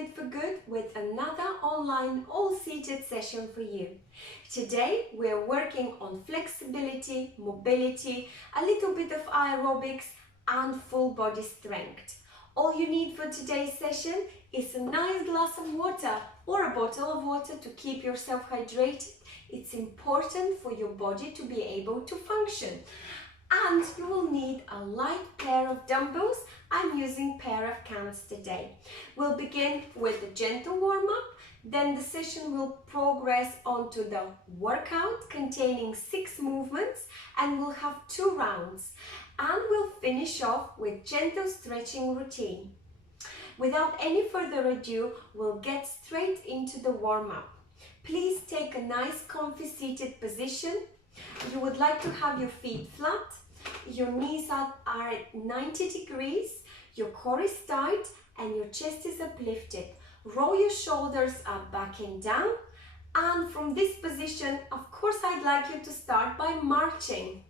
Fit for Good with another online all-seated session for you. Today we're working on flexibility, mobility, a little bit of aerobics and full body strength. All you need for today's session is a nice glass of water or a bottle of water to keep yourself hydrated. It's important for your body to be able to function. And you will need a light pair of dumbbells. I'm using pair of cans today. We'll begin with a gentle warm-up, then the session will progress onto the workout containing 6 movements, and we'll have 2 rounds. And we'll finish off with gentle stretching routine. Without any further ado, we'll get straight into the warm-up. Please take a nice comfy seated position. You would like to have your feet flat, your knees are at 90 degrees, your core is tight and your chest is uplifted. Roll your shoulders up, back and down. And from this position, of course, I'd like you to start by marching.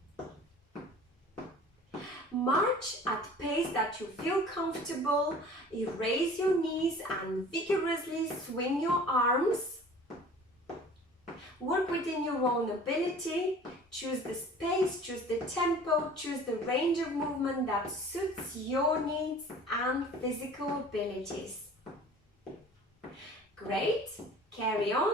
March at pace that you feel comfortable. You raise your knees and vigorously swing your arms. Work within your own ability. Choose the space, choose the tempo, choose the range of movement that suits your needs and physical abilities. Great, carry on.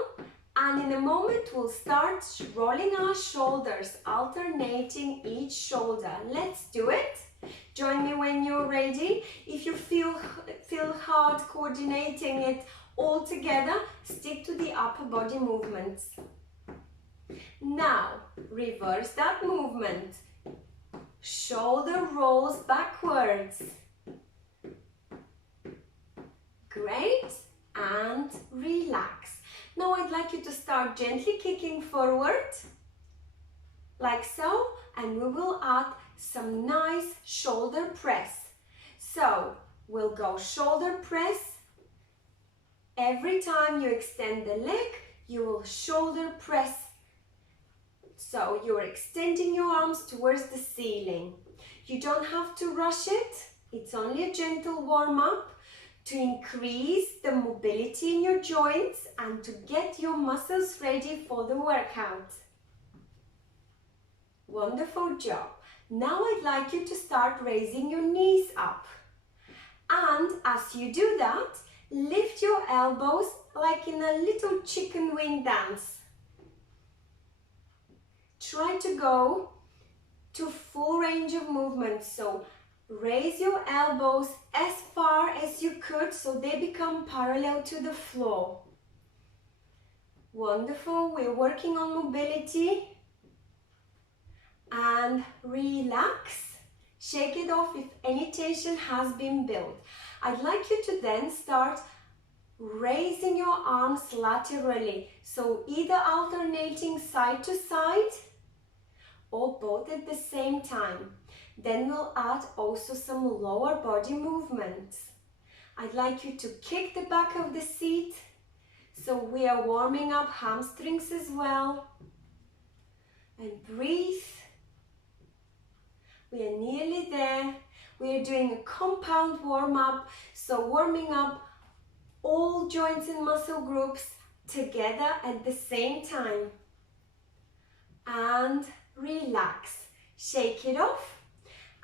And in a moment we'll start rolling our shoulders, alternating each shoulder. Let's do it. Join me when you're ready. If you feel hard coordinating it all together, stick to the upper body movements. Now, reverse that movement. Shoulder rolls backwards. Great, and relax. Now I'd like you to start gently kicking forward, like so, and we will add some nice shoulder press. So, we'll go shoulder press. Every time you extend the leg, you will shoulder press. So you're extending your arms towards the ceiling. You don't have to rush it. It's only a gentle warm-up to increase the mobility in your joints and to get your muscles ready for the workout. Wonderful job. Now I'd like you to start raising your knees up. And as you do that, lift your elbows like in a little chicken wing dance. Try to go to full range of movement. So raise your elbows as far as you could so they become parallel to the floor. Wonderful. We're working on mobility. And relax. Shake it off if any tension has been built. I'd like you to then start raising your arms laterally. So either alternating side to side or both at the same time. Then we'll add also some lower body movements. I'd like you to kick the back of the seat. So we are warming up hamstrings as well. And breathe. We are nearly there. We are doing a compound warm-up. So warming up all joints and muscle groups together at the same time. And relax. Shake it off.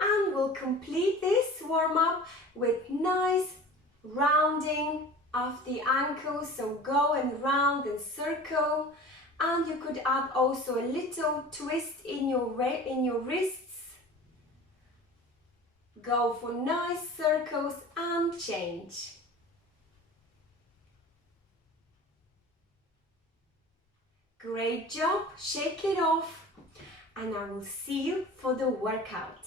And we'll complete this warm-up with nice rounding of the ankles. So go and round and circle. And you could add also a little twist in your wrists. Go for nice circles and change. Great job. Shake it off. And I will see you for the workout.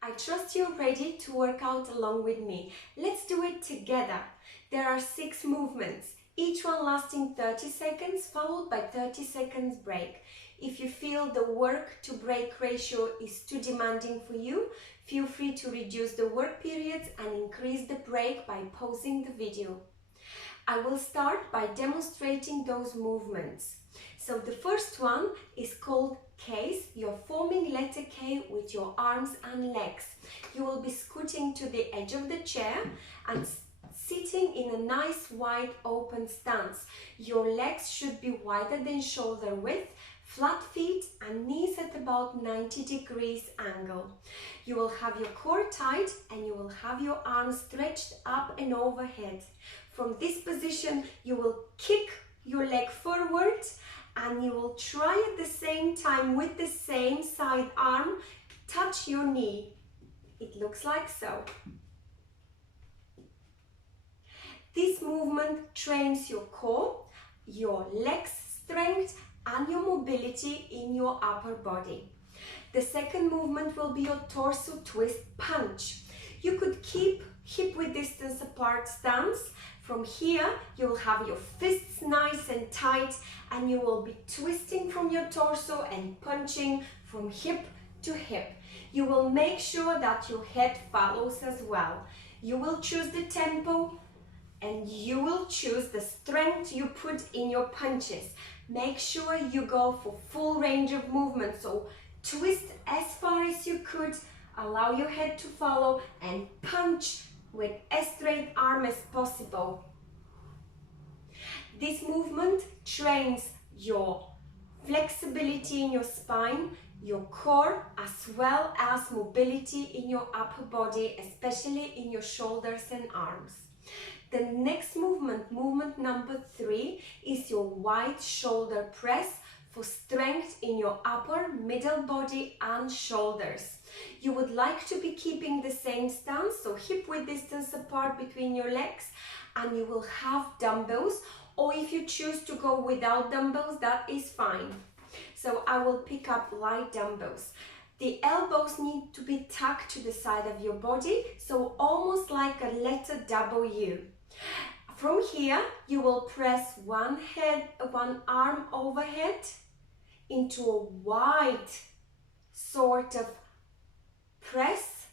I trust you're ready to work out along with me. Let's do it together. There are 6 movements, each one lasting 30 seconds followed by 30 seconds break. If you feel the work to break ratio is too demanding for you, feel free to reduce the work periods and increase the break by pausing the video. I will start by demonstrating those movements. So the first one is called K's. You're forming letter K with your arms and legs. You will be scooting to the edge of the chair and sitting in a nice wide open stance. Your legs should be wider than shoulder width, flat feet and knees at about 90 degrees angle. You will have your core tight and you will have your arms stretched up and overhead. From this position, you will kick your leg forward and you will try at the same time with the same side arm, touch your knee. It looks like so. This movement trains your core, your legs strength and your mobility in your upper body. The second movement will be your torso twist punch. You could keep hip width distance apart stance. From here, you'll have your fists nice and tight and you will be twisting from your torso and punching from hip to hip. You will make sure that your head follows as well. You will choose the tempo and you will choose the strength you put in your punches. Make sure you go for full range of movement. So twist as far as you could, allow your head to follow and punch with as straight arm as possible. This movement trains your flexibility in your spine, your core, as well as mobility in your upper body, especially in your shoulders and arms. The next movement, movement number 3, is your wide shoulder press for strength in your upper, middle body and shoulders. You would like to be keeping the same stance, so hip width distance apart between your legs, and you will have dumbbells, or if you choose to go without dumbbells, that is fine. So I will pick up light dumbbells. The elbows need to be tucked to the side of your body, so almost like a letter W. From here, you will press one arm overhead into a wide sort of press.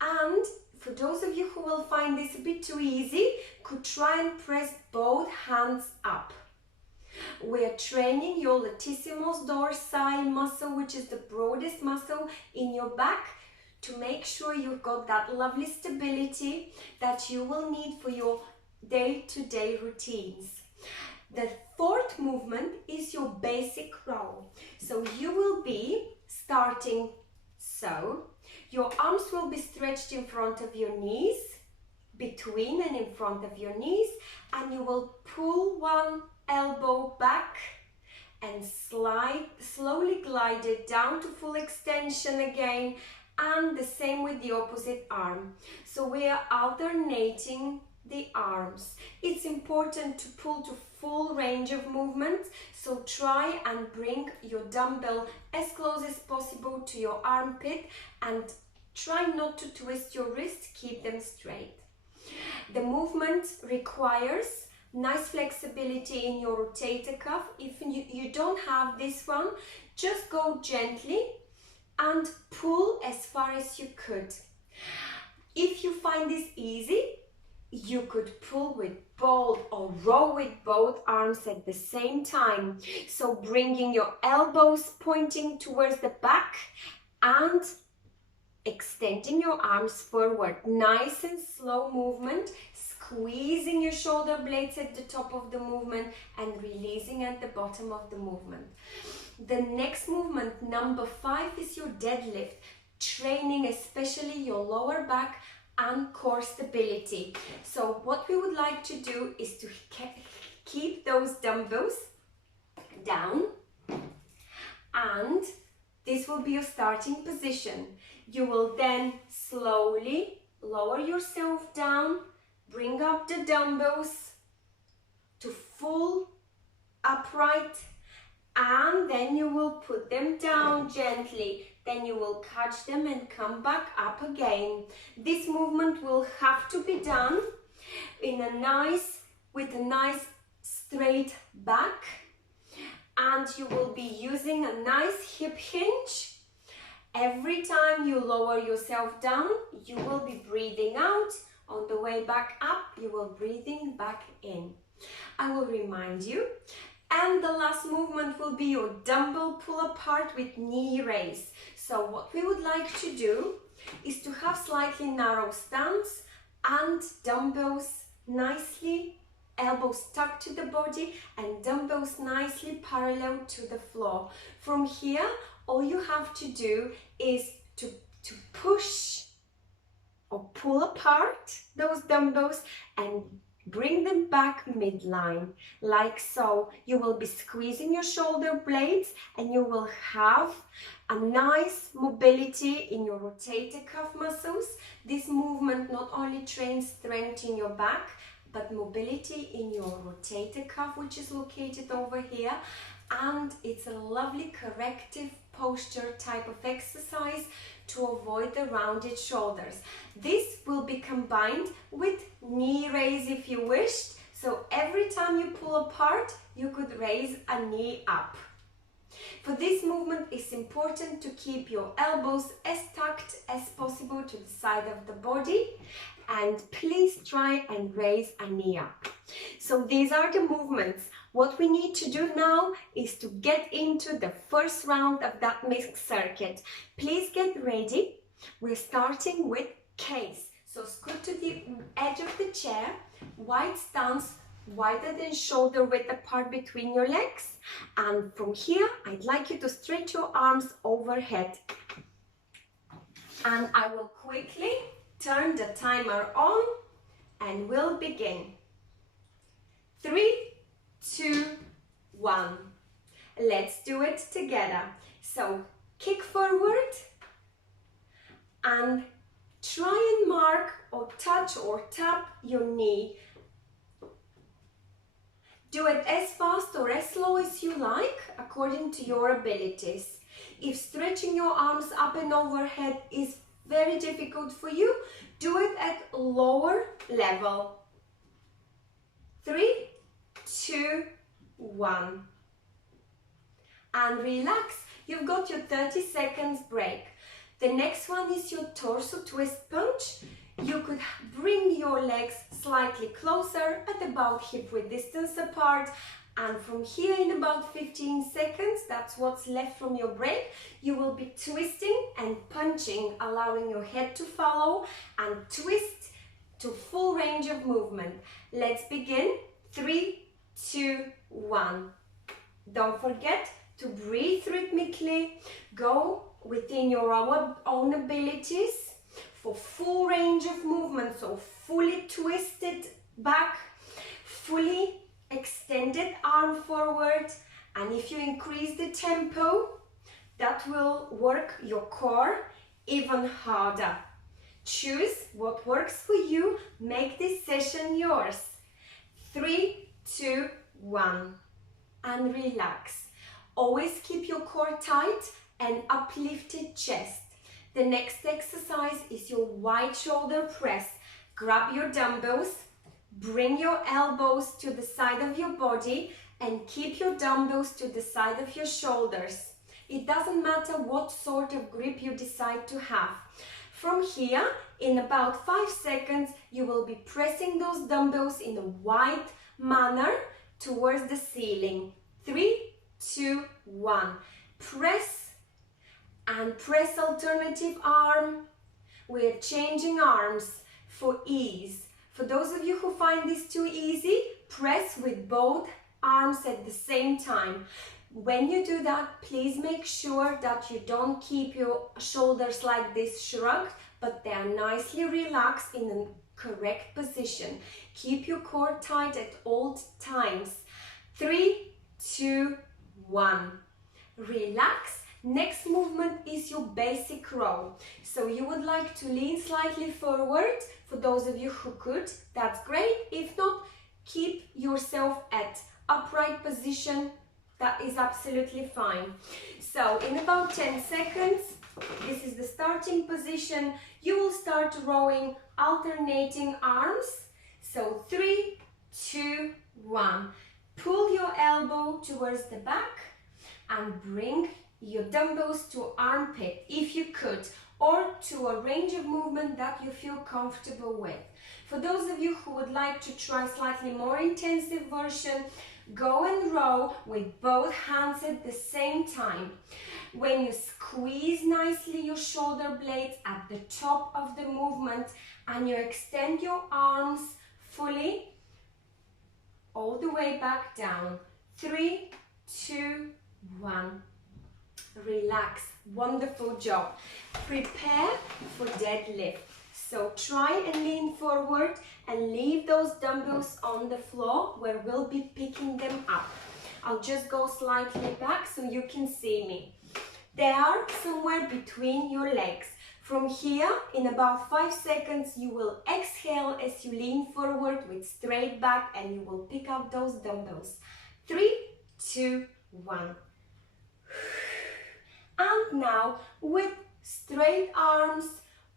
And for those of you who will find this a bit too easy, could try and press both hands up. We are training your latissimus dorsi muscle, which is the broadest muscle in your back, to make sure you've got that lovely stability that you will need for your day-to-day routines. The fourth movement is your basic row. So you will be starting so. Your arms will be stretched in front of your knees, between and in front of your knees, and you will pull one elbow back and slowly glide it down to full extension again, and the same with the opposite arm. So we are alternating the arms. It's important to pull to full range of movement, so try and bring your dumbbell as close as possible to your armpit and try not to twist your wrists, keep them straight. The movement requires nice flexibility in your rotator cuff. If you don't have this one, just go gently and pull as far as you could. If you find this easy, you could pull with both or row with both arms at the same time. So bringing your elbows pointing towards the back and extending your arms forward. Nice and slow movement, squeezing your shoulder blades at the top of the movement and releasing at the bottom of the movement. The next movement, number 5, is your deadlift, training especially your lower back and core stability. So what we would like to do is to keep those dumbbells down, and this will be your starting position. You will then slowly lower yourself down, bring up the dumbbells to full upright, and then you will put them down gently. Then you will catch them and come back up again. This movement will have to be done with a nice straight back, and you will be using a nice hip hinge. Every time you lower yourself down, you will be breathing out On the way back up, you will breathing back in. I will remind you. And the last movement will be your dumbbell pull apart with knee raise. So what we would like to do is to have slightly narrow stance and dumbbells nicely, elbows tucked to the body and dumbbells nicely parallel to the floor. From here, all you have to do is to push or pull apart those dumbbells and bring them back midline, like so. You will be squeezing your shoulder blades and you will have a nice mobility in your rotator cuff muscles. This movement not only trains strength in your back, but mobility in your rotator cuff, which is located over here. And it's a lovely corrective posture type of exercise to avoid the rounded shoulders. This will be combined with knee raise if you wished. So every time you pull apart, you could raise a knee up. For this movement, it's important to keep your elbows as tucked as possible to the side of the body, and please try and raise a knee up. So these are the movements. What we need to do now is to get into the first round of that mixed circuit. Please get ready. We're starting with case. So scoot to the edge of the chair, wide stance, wider than shoulder width apart between your legs. And from here, I'd like you to stretch your arms overhead. And I will quickly turn the timer on and we'll begin. 3, 2, 1. Let's do it together. So kick forward and try and mark or touch or tap your knee. Do it as fast or as slow as you like, according to your abilities. If stretching your arms up and overhead is very difficult for you, do it at lower level. 3, 2, 1. And relax. You've got your 30 seconds break. The next one is your torso twist punch. You could bring your legs slightly closer at about hip width distance apart, and from here in about 15 seconds, that's what's left from your break, you will be twisting and punching, allowing your head to follow and twist to full range of movement. Let's begin. 3, 2, 1. Don't forget to breathe rhythmically. Go within your own abilities for full range of movement. So fully twisted back, fully extended arm forward. And if you increase the tempo, that will work your core even harder. Choose what works for you. Make this session yours. 3, 2, 1. And relax. Always keep your core tight and uplifted chest. The next exercise is your wide shoulder press. Grab your dumbbells, bring your elbows to the side of your body and keep your dumbbells to the side of your shoulders. It doesn't matter what sort of grip you decide to have. From here, in about 5 seconds, you will be pressing those dumbbells in a wide manner towards the ceiling. 3, 2, 1. Press and press alternative arm. We're changing arms for ease. For those of you who find this too easy, press with both arms at the same time. When you do that, please make sure that you don't keep your shoulders like this shrugged, but they are nicely relaxed in a correct position. Keep your core tight at all times. 3, 2, 1. Relax. Next movement is your basic row. So you would like to lean slightly forward. For those of you who could, that's great. If not, keep yourself at upright position. That is absolutely fine. So in about 10 seconds, this is the starting position. You will start rowing, alternating arms. So 3, 2, 1. Pull your elbow towards the back and bring your dumbbells to armpit if you could, or to a range of movement that you feel comfortable with. For those of you who would like to try slightly more intensive version, go and row with both hands at the same time. When you squeeze nicely your shoulder blades at the top of the movement and you extend your arms fully all the way back down. 3, 2, 1. Relax. Wonderful job. Prepare for deadlift. So try and lean forward and leave those dumbbells on the floor where we'll be picking them up. I'll just go slightly back so you can see me. They are somewhere between your legs. From here, in about 5 seconds, you will exhale as you lean forward with straight back and you will pick up those dumbbells. 3, 2, 1. And now, with straight arms,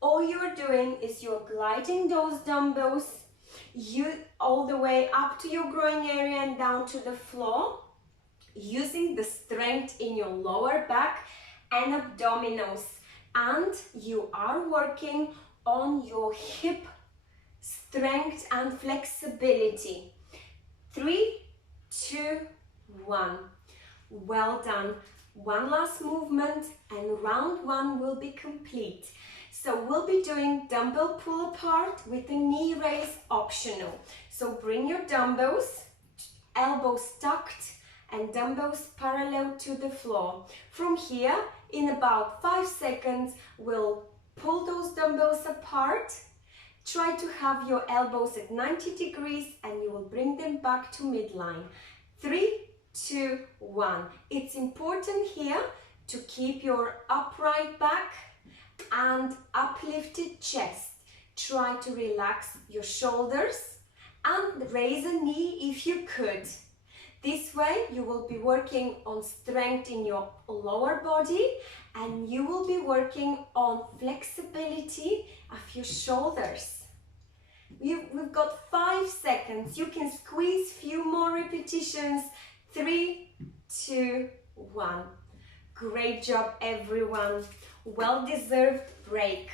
all you're doing is you're gliding those dumbbells all the way up to your groin area and down to the floor, using the strength in your lower back and abdominals. And you are working on your hip strength and flexibility. 3, 2, 1. Well done. One last movement and round 1 will be complete. So we'll be doing dumbbell pull apart with a knee raise optional. So bring your dumbbells, elbows tucked and dumbbells parallel to the floor. From here, in about 5 seconds, we'll pull those dumbbells apart. Try to have your elbows at 90 degrees and you will bring them back to midline. 3, 2, 1. It's important here to keep your upright back and uplifted chest. Try to relax your shoulders and raise a knee if you could. This way you will be working on strength in your lower body and you will be working on flexibility of your shoulders. We've got 5 seconds. You can squeeze few more repetitions. 3, 2, 1. Great job, everyone. Well-deserved break.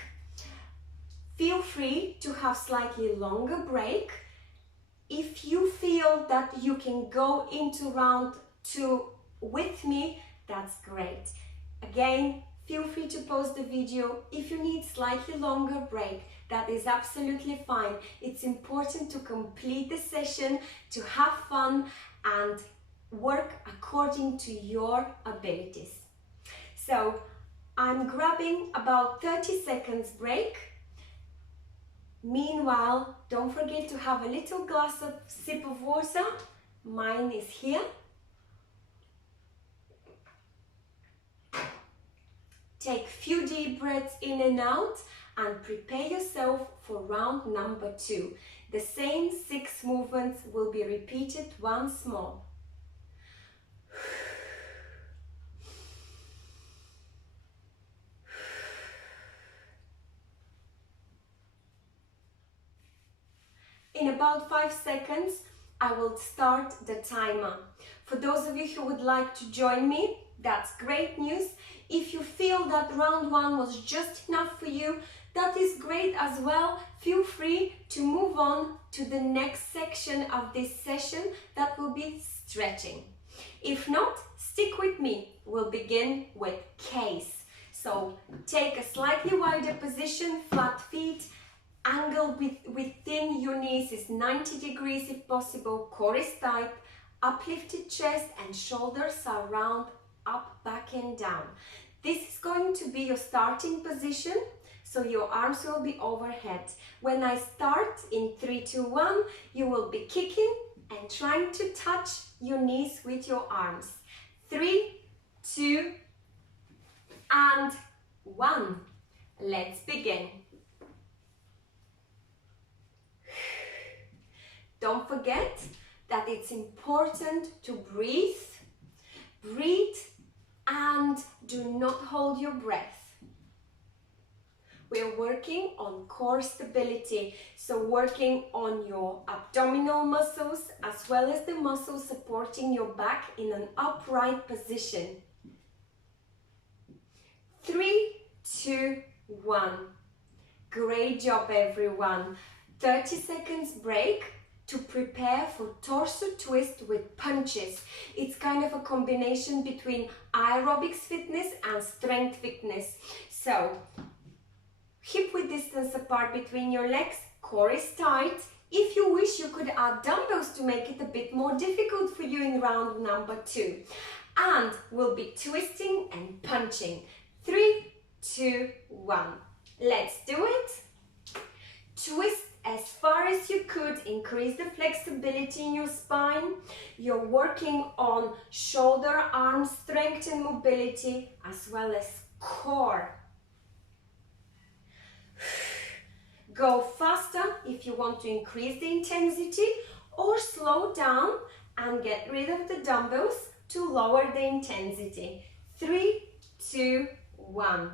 Feel free to have slightly longer break. If you feel that you can go into round 2 with me, that's great. Again, feel free to pause the video. If you need slightly longer break, that is absolutely fine. It's important to complete the session, to have fun and work according to your abilities. So I'm grabbing about 30 seconds break. Meanwhile, don't forget to have a little sip of water. Mine is here. Take a few deep breaths in and out and prepare yourself for round number 2. The same 6 movements will be repeated once more. In about 5 seconds, I will start the timer. For those of you who would like to join me, that's great news. If you feel that round 1 was just enough for you, that is great as well. Feel free to move on to the next section of this session that will be stretching. If not, stick with me. We'll begin with case. So take a slightly wider position, flat feet, angle within your knees is 90 degrees if possible, core is tight, uplifted chest and shoulders are round, up, back and down. This is going to be your starting position, so your arms will be overhead. When I start in 3, 2, 1, you will be kicking and trying to touch your knees with your arms. 3, 2, and 1. Let's begin. Don't forget that it's important to breathe and do not hold your breath. We're working on core stability, so working on your abdominal muscles as well as the muscles supporting your back in an upright position. 3, 2, 1. Great job, everyone. 30 seconds break to prepare for torso twist with punches. It's kind of a combination between aerobics fitness and strength fitness. So, hip width distance apart between your legs, core is tight. If you wish, you could add dumbbells to make it a bit more difficult for you in round number 2. And we'll be twisting and punching. 3, 2, 1. Let's do it. Twist as far as you could, increase the flexibility in your spine. You're working on shoulder, arm strength and mobility, as well as core. Go faster if you want to increase the intensity, or slow down and get rid of the dumbbells to lower the intensity. 3, 2, 1.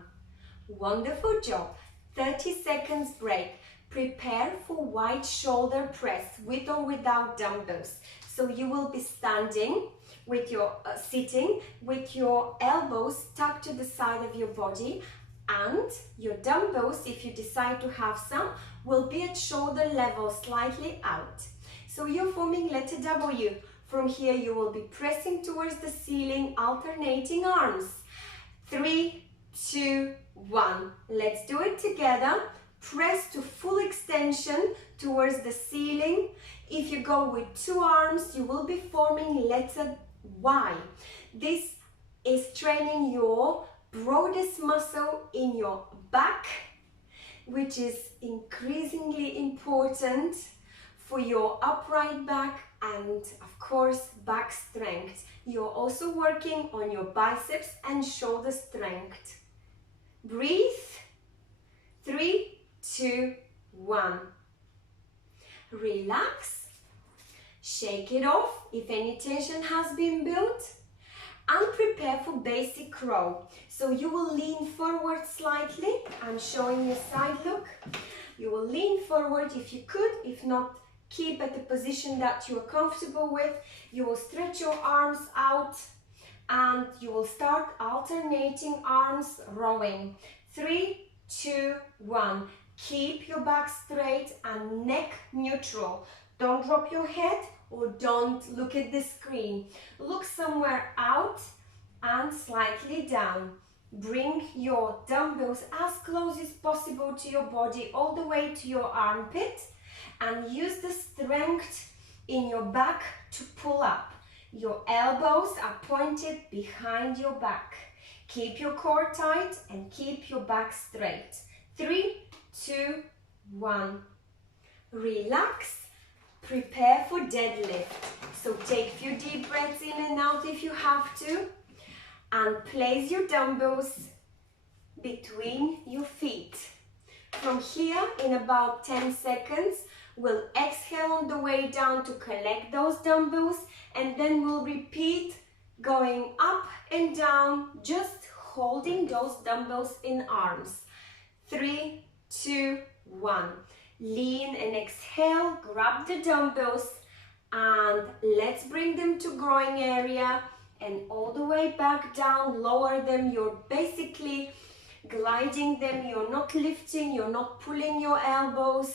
Wonderful job. 30 seconds break. Prepare for wide shoulder press with or without dumbbells. So you will be standing with your sitting with your elbows tucked to the side of your body, and your dumbbells, if you decide to have some, will be at shoulder level, slightly out. So you're forming letter W. From here you will be pressing towards the ceiling, alternating arms. 3, 2, 1. Let's do it together. Press to full extension towards the ceiling. If you go with 2 arms, you will be forming letter Y. This is training your broadest muscle in your back, which is increasingly important for your upright back and, of course, back strength. You're also working on your biceps and shoulder strength. Breathe. 3, 2, 1. Relax. Shake it off if any tension has been built. And prepare for basic row. So you will lean forward slightly. I'm showing you a side look. You will lean forward if you could. If not, keep at the position that you are comfortable with. You will stretch your arms out and you will start alternating arms rowing. 3, 2, 1. Keep your back straight and neck neutral. Don't drop your head or don't look at the screen. Look somewhere out and slightly down. Bring your dumbbells as close as possible to your body, all the way to your armpit, and use the strength in your back to pull up. Your elbows are pointed behind your back. Keep your core tight and keep your back straight. 3, 2, 1. Relax. Prepare for deadlift. So take a few deep breaths in and out if you have to. And place your dumbbells between your feet. From here, in about 10 seconds, we'll exhale on the way down to collect those dumbbells, and then we'll repeat going up and down, just holding those dumbbells in arms. 3, 2, 1. Lean and exhale, grab the dumbbells and let's bring them to groin area and all the way back down, lower them. You're basically gliding them, you're not lifting, you're not pulling your elbows,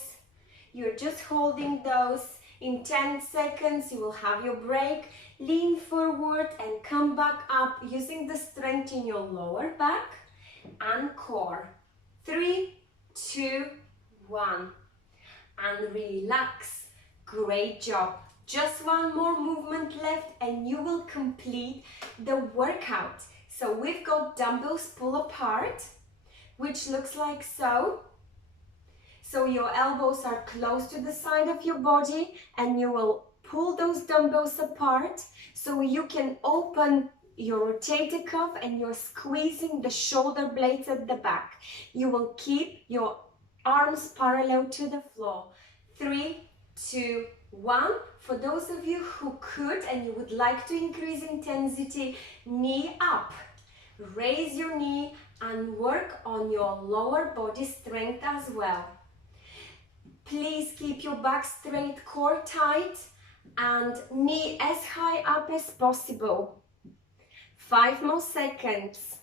you're just holding those. In 10 seconds you will have your break. Lean forward and come back up using the strength in your lower back and core. 3, 2, 1. And relax. Great job. Just one more movement left and you will complete the workout. So we've got dumbbells pull apart, which looks like so. So your elbows are close to the side of your body and you will pull those dumbbells apart so you can open your rotator cuff and you're squeezing the shoulder blades at the back. You will keep your arms parallel to the floor. 3, 2, 1. For those of you who could and you would like to increase intensity, knee up. Raise your knee and work on your lower body strength as well. Please keep your back straight, core tight, and knee as high up as possible. 5 more seconds.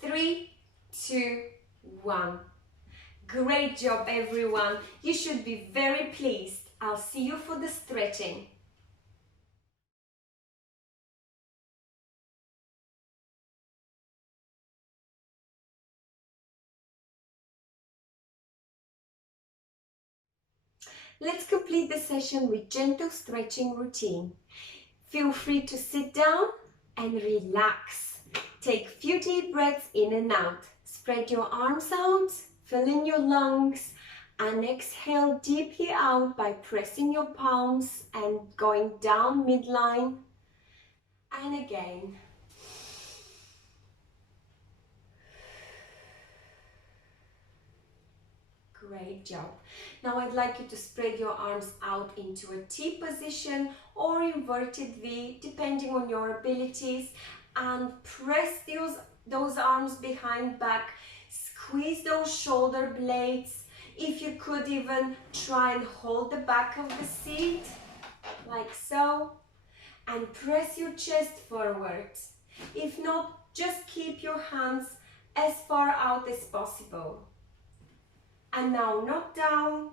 3, 2, 1. Great job, everyone. You should be very pleased. I'll see you for the stretching. Let's complete the session with gentle stretching routine. Feel free to sit down and relax. Take a few deep breaths in and out. Spread your arms out, fill in your lungs, and exhale deeply out by pressing your palms and going down midline. And again. Great job. Now I'd like you to spread your arms out into a T position or inverted V, depending on your abilities, and press those arms behind back. Squeeze those shoulder blades. If you could even try and hold the back of the seat, like so, and press your chest forward. If not, just keep your hands as far out as possible. And now knock down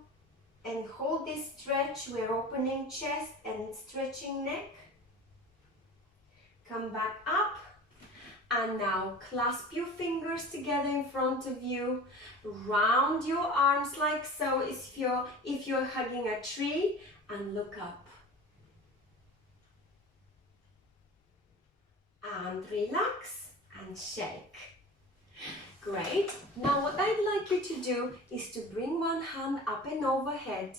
and hold this stretch. We're opening chest and stretching neck. Come back up. And now clasp your fingers together in front of you. Round your arms like so if you're hugging a tree, and look up. And relax and shake. Great. Now what I'd like you to do is to bring one hand up and overhead.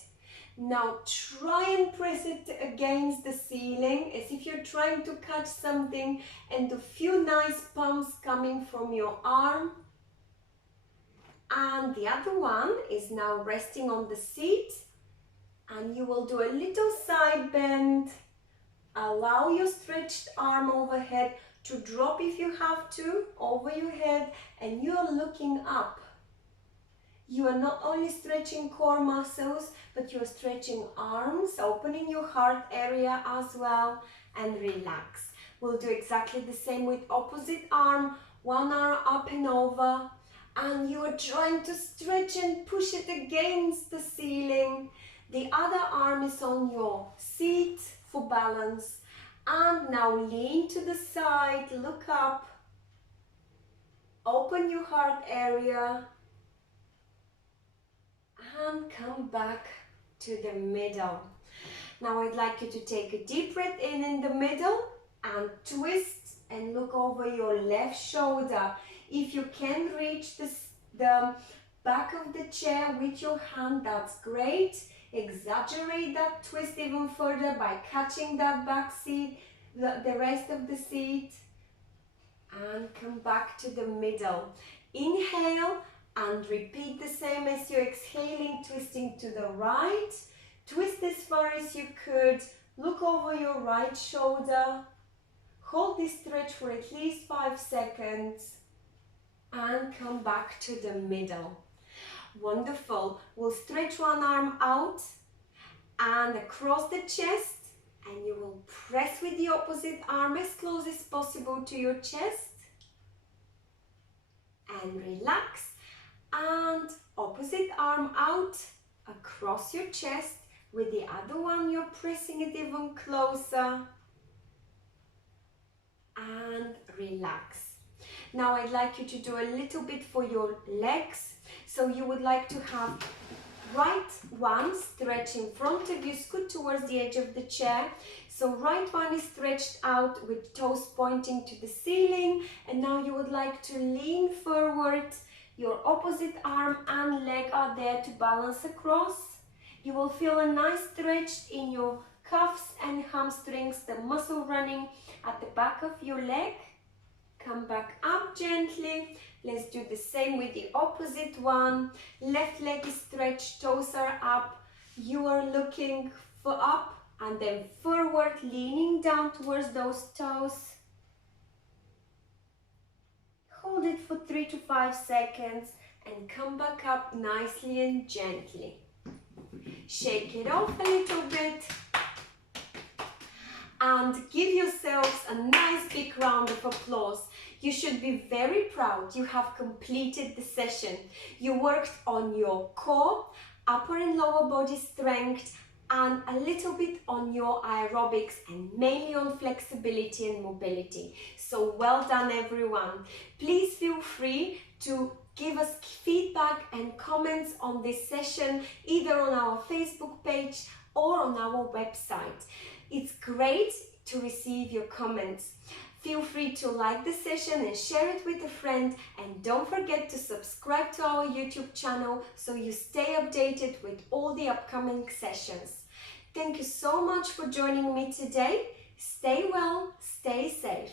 Now try and press it against the ceiling as if you're trying to catch something, and a few nice pumps coming from your arm. And the other one is now resting on the seat, and you will do a little side bend. Allow your stretched arm overhead to drop if you have to over your head, and you are looking up. You are not only stretching core muscles, but you are stretching arms, opening your heart area as well, and relax. We'll do exactly the same with opposite arm, one arm up and over, and you are trying to stretch and push it against the ceiling. The other arm is on your seat for balance. And now lean to the side, look up, open your heart area, and come back to the middle. Now I'd like you to take a deep breath in the middle and twist and look over your left shoulder. If you can reach the back of the chair with your hand, that's great. Exaggerate that twist even further by catching that back seat, the rest of the seat, and come back to the middle. Inhale and repeat the same as you're exhaling, twisting to the right. Twist as far as you could. Look over your right shoulder. Hold this stretch for at least 5 seconds and come back to the middle. Wonderful. We'll stretch one arm out and across the chest, and you will press with the opposite arm as close as possible to your chest, and relax, and opposite arm out across your chest. With the other one you're pressing it even closer, and relax. Now I'd like you to do a little bit for your legs. So you would like to have right one stretch in front of you, scoot towards the edge of the chair. So right one is stretched out with toes pointing to the ceiling, and now you would like to lean forward. Your opposite arm and leg are there to balance across. You will feel a nice stretch in your calves and hamstrings, the muscle running at the back of your leg. Come back up gently. Let's do the same with the opposite one. Left leg is stretched, toes are up. You are looking for up and then forward, leaning down towards those toes. Hold it for 3 to 5 seconds and come back up nicely and gently. Shake it off a little bit. and give yourselves a nice big round of applause. You should be very proud. You have completed the session. You worked on your core, upper and lower body strength, and a little bit on your aerobics and mainly on flexibility and mobility. So well done everyone. Please feel free to give us feedback and comments on this session either on our Facebook page or on our website. It's great to receive your comments. Feel free to like the session and share it with a friend, and don't forget to subscribe to our YouTube channel so you stay updated with all the upcoming sessions. Thank you so much for joining me today. Stay well, stay safe.